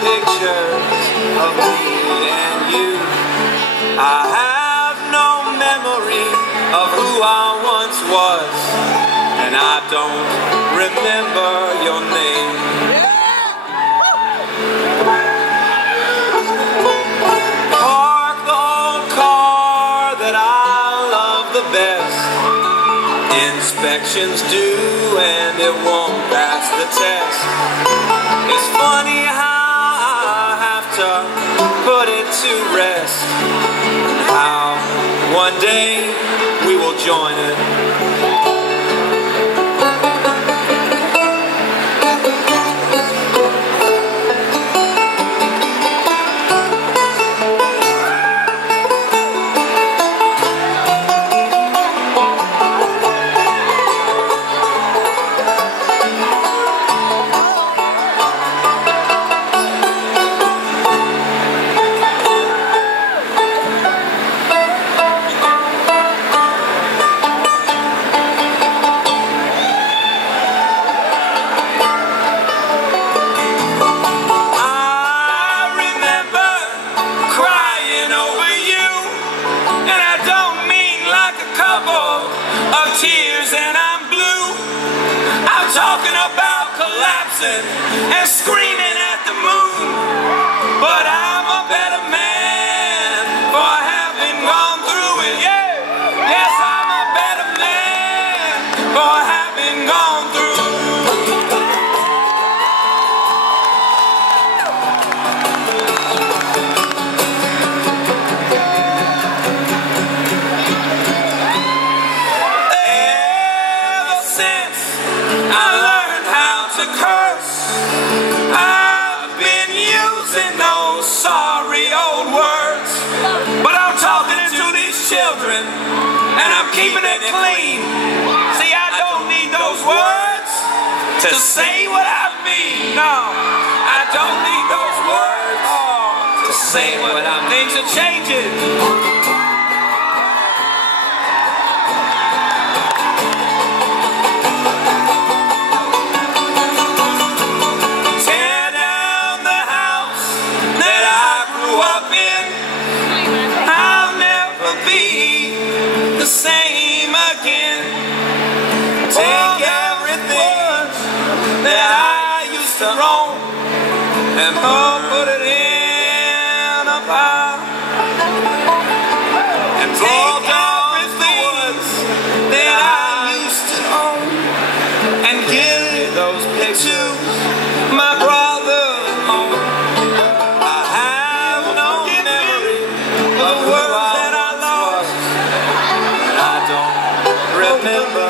pictures of me and you. I have no memory of who I once was, and I don't remember your name. Park the old car that I love the best. Inspections due and it won't pass the test. It's funny how I have to put it to rest, how one day we will join it. Tears and I'm blue. I'm talking about collapsing and screaming at the moon. But I'm a better man for having gone through it. Yeah, yes, I'm a better man for having gone through it. I learned how to curse. I've been using those sorry old words, but I'm talking to these children and I'm keeping it clean. See, I don't need those words to say what I mean. No, I don't need those words to say what I mean. Things are changing. The same again. Take everything that I used to roam and put it in a pile, and take everything that I used to own and give those pictures my brother owned. I have no memory of words that I lost. I don't remember